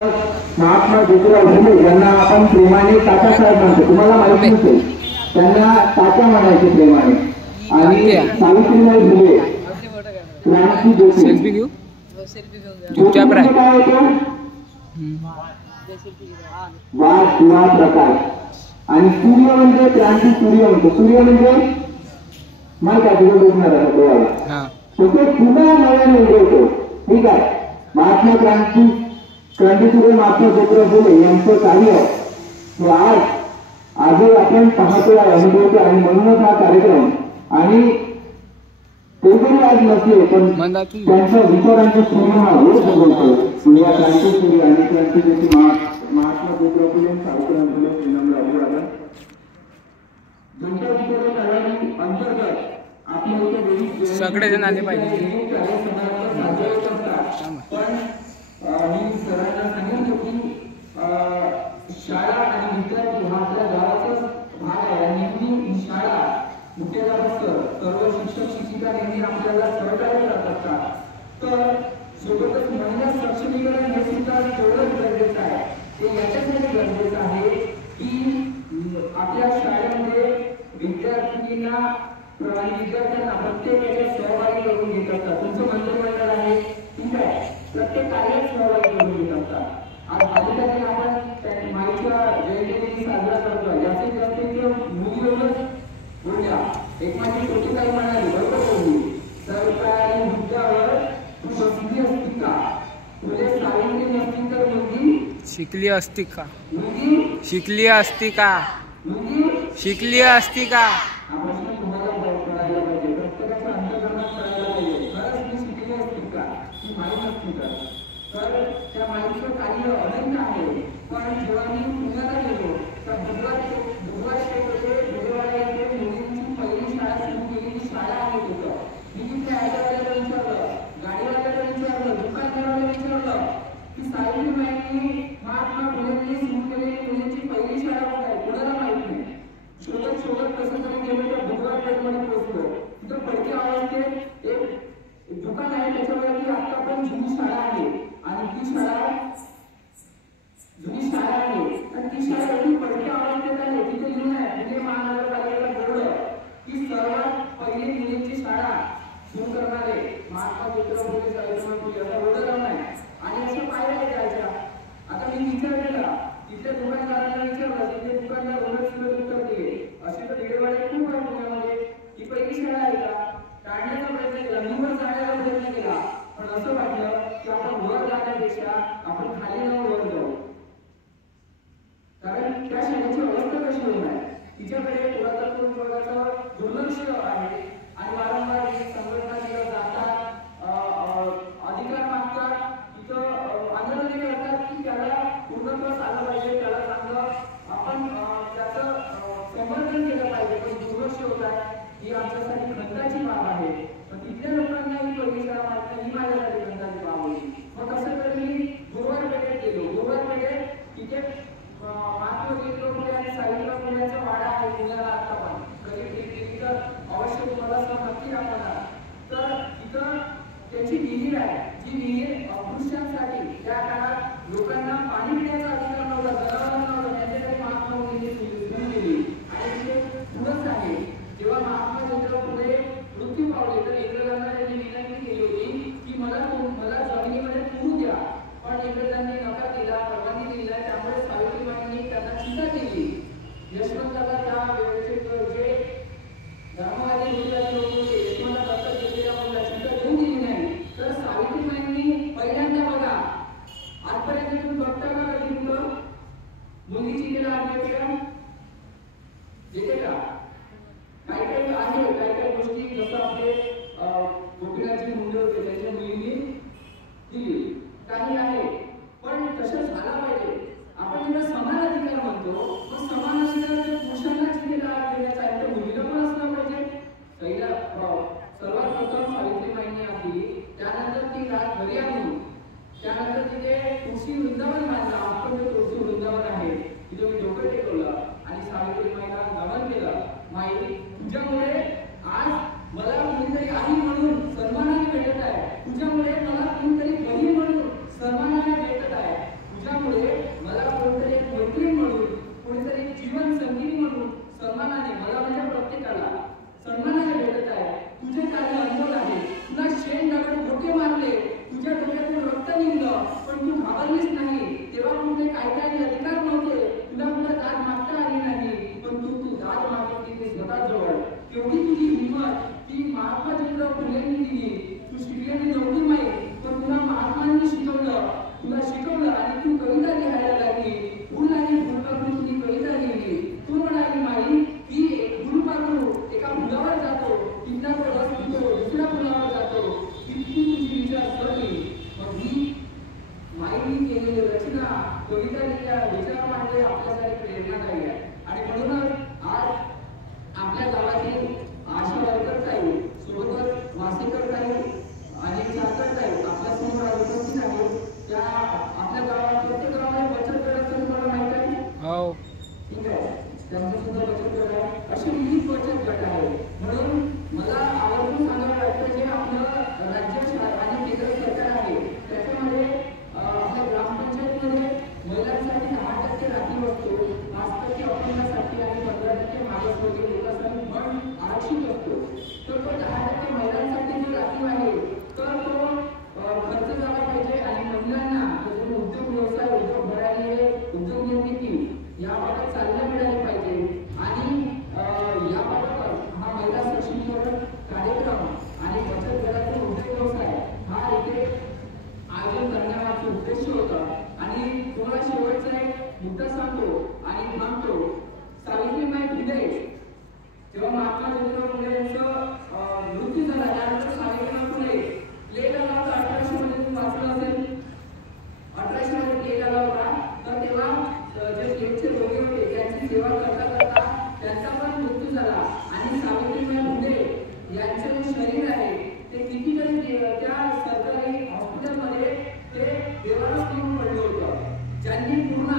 महात्मा ज्योतिराव फुले यांना आपण प्रेमाने तात्यासाहेब म्हणतो, तुम्हाला माहिती नसेल, त्यांना तात्या म्हणायचे प्रेमाने. आणि सावित्रीबाई फुले क्रांती ज्योती काय होतं, वाद किंवा प्रकाश. आणि सूर्य म्हणजे क्रांती सूर्य म्हणतो. सूर्य म्हणजे माहिती आहे तुझं बघणार आहे डोळ्याला, तो पुन्हा नव्याने उगवतो. ठीक आहे. महात्मा क्रांतीसूर्य महात्मा ज्योतिराव फुले यांचं कार्य हे आजही आपण पाहतो, अनुभवतो. आणि म्हणूनच हा कार्यक्रम आणि ते जरी आज नसले पण त्यांच्या विचारांचा सूर्य हा रोज उगवतो. या क्रांतीसूर्य आणि क्रांतीज्योती महात्मा ज्योतिराव फुले सावित्रीबाई फुले विनम्र अभिवादन. जनता विचार अंतर्गत आपल्या सगळेजण आले पाहिजे. मी सरांना सांगितलं की शाळा आणि विद्यार्थी हा आपल्या गावाचाच भाग आहे. आणि ही शाळा मुख्याध्यापक सर्व शिक्षक शिक्षिका यांनी आपल्याला सहकार्य करतात का, तर सोबतच महिला सक्षमीकरण हे सुद्धा तेवढंच गरजेचं आहे. ते याच्यासाठी गरजेचं आहे की आपल्या शाळेमध्ये विद्यार्थ्यांना प्रत्येक याच्यात सहभागी करून घेत असतात. तुमचं मंत्रिमंडळ आहे, ठीक आहे, प्रत्येक कार्यात सहभागी करून घेत असतात. आज बालिका दिन आपण माईच्या जयंती साजरा करतोय. जास्तीत जास्त मुलीवरच बोलल्या. एक माझी छोटी ताई म्हणाली, बरोबर बोलली, सरकारी मुद्द्यावर तू बसली असती का, तुझे सावित्री नसती तर मुलगी शिकली असती का, मुलगी शिकली असती का, मुलगी शिकली असती का. तर त्या माईचं कार्य अनंत आहे. पण जेव्हा मी पुण्याला गेलो तर बुधवार येथे मुलींची पहिली शाळा सुरू केलेली शाळा आहे तिथं. मी तिथे आयडियावाल्याला विचारलं, गाडीवाल्याला विचारलं, दुकानदाराला विचारलं की सावित्रीबाईंनी महात्मा फुलेंनी सुरू केलेली मुलींची पहिली शाळा कुठे आहे, कोणाला माहित नाही. शोधत कसं तरी गेलो तर बुधवार पेठमध्ये पोहोचलो. तिथं पडक्या अवस्थेत एक दुकान आहे, त्याच्यावरती आता पण जुनी शाळा आहे. आणि ती शाळा जुनी शाळा आहे आणि ती शाळा एवढी पडक्या अवस्थेत आहे. तिथे लिहून आहे पुणे महानगरपालिकेला बोर्ड की सर्वात पहिली मुलींची शाळा सुरू करणारे महात्मा ज्योतिराव फुले सावित्रीबाई फुले असा बोर्ड लावून आहे. आणि असं पाहिलं जायचं. आता मी विचार केला, तिथल्या दुकानदारांना विचारलं, तिथे दुकानदार रोडच उत्तर दिले, असे तर वेळेवाडे खूप आहे पुण्यामध्ये, ही पहिली शाळा आहे का, काढण्याचा प्रयत्न केला, मी वर जाण्याचा प्रयत्न केला. पण असं वाटलं की आपण वर जाण्यापेक्षा आपण खाली जाऊन वर जाऊ. कारण त्या शाळेची अवस्था कशी होणार, तिच्याकडे पुरातत्व विभागाचं दुर्लक्ष आहे. आणि वारंवार संघटना तिथं जातात, अधिकार मागतात, तिथं आंदोलन करतात की त्याला पूर्णत्वास आलं पाहिजे, त्याला चांगलं आपण त्याचं समर्थन केलं पाहिजे. पण दुर्लक्ष होत आहे. ही आमच्यासाठी खंताची बाब आहे. पण तिथल्या लोकांना ही पहिली शाळा माहिती नाही, ही माझ्यासाठी खंताची बाब होती. मग कसं तर मी गुरुवार पेठेत गेलो. गुरुवार पेठेत तिथे महात्मा ज्योतिराव फुले आणि सावित्रीबाई फुलेंचा वाडा आहे पुण्याला. आता पण कधी तर अवश्य तुम्हाला नक्की दाखवणार. तर तिथं त्याची विहीर आहे, जी विहीर पुरुषांसाठी त्या काळात लोकांना पाणी पिण्याचा अधिकार नव्हता, जनावरांना नव्हता, त्यांच्यासाठी महात्मा फुलेंनी सुरू केली. आणि तिथे पुढंच आहे. जेव्हा महात्मा ज्योतिराव फुले मृत्यू पावले तर इंग्रजांना त्यांनी विनंती केली होती की मला जमिनीमध्ये पुरू द्या. पण इंग्रजांनी नकार दिला, परवानगी दिली नाही. त्यामुळे सावित्रीबाईंनी त्यांना चिंता केली. यशवंतराव त्या वेळेचे जे धर्मवादी लोक होते, यशवंतराव दत्त घेतलेल्या चिंता देऊ दिली नाही. तर सावित्रीबाईंनी पहिल्यांदा बघा, आजपर्यंत तुम्ही बघता का कधी कुठं मुलीची केला आत्महत्या देते का? काही काही आहे, काही काही गोष्टी जसं आपले गोपीनाथजी मुंडे होते, त्यांच्या मुलींनी दिली, काही आहे. पण तसं झाला पाहिजे. आपण जेव्हा समान अधिकार म्हणतो, मग समान अधिकार जर पुरुषांना दिलेला देण्याचा आहे तर मुलीला पण असला पाहिजे. पहिला सर्वात प्रथम सावित्रीबाईंनी आपली, त्यानंतर ती रात घरी आणून, त्यानंतर तिथे तुळशी वृंदावन बांधला. आपण जे तुळशी वृंदावन आहे तिथे मी डोकं कविता लिहिल्या, विचार मांडले आपल्यासाठी प्रेरणादायी आहे. आणि म्हणूनच आज आपल्या गावातील आशा वर्कर ताई सोबतच वासेकर ताई आणि चाकर ताई आपल्या समोर उपस्थित आहेत. त्या आपल्या गावात प्रत्येक गावाला बचत गट असतं तुम्हाला माहित आहे? हो. ठीक आहे, त्यांचं सुद्धा बचत गट आहे. असे विविध बचत गट आहे. म्हणून मला आवर्जून सांगावं वाटतं जे आपलं राज्य आणि केंद्र सरकार आहे त्याच्यामध्ये आपल्या ग्रामपंचायतीमध्ये महिलांसाठी 10% राखीव असतो, 5% अपंगासाठी आणि 15% मागासवर्गीय लोकांसाठी पण आरक्षित असतो. तर तो 10% महिलांसाठी जो राखीव आहे तर तो खर्च झाला पाहिजे. आणि महिलांना उद्योग व्यवसाय, उद्योग भरारी, उद्योग निर्मिती याबाबत चालना मिळाली पाहिजे. आणि याबाबत हा महिला सक्षमीकरण कार्यक्रम आणि बचत गटातील उद्योग व्यवसाय हा इथे आयोजन करण्यामागचा उद्देश होता. आणि तुम्हाला शेवटचा एक मुद्दा सांगतो आणि थांबतो. सावित्रीबाई फुले जेव्हा महात्मा ज्योतिराव फुले यांचं मृत्यू झाला त्यानंतर सावित्रीबाई फुले प्लेग आला होता 1800 मध्ये, तुम्ही वाचलं असेल 1800 मध्ये प्लेग आला होता. तर तेव्हा जे प्लेगचे रोगी होते त्यांची सेवा करता करता त्यांचा पण मृत्यू झाला. आणि सावित्रीबाई फुले यांचे जे शरीर आहे ते कितीतरी त्या सरकारी हॉस्पिटलमध्ये ते बेवारस करून पडलं होतं. ज्यांनी पूर्ण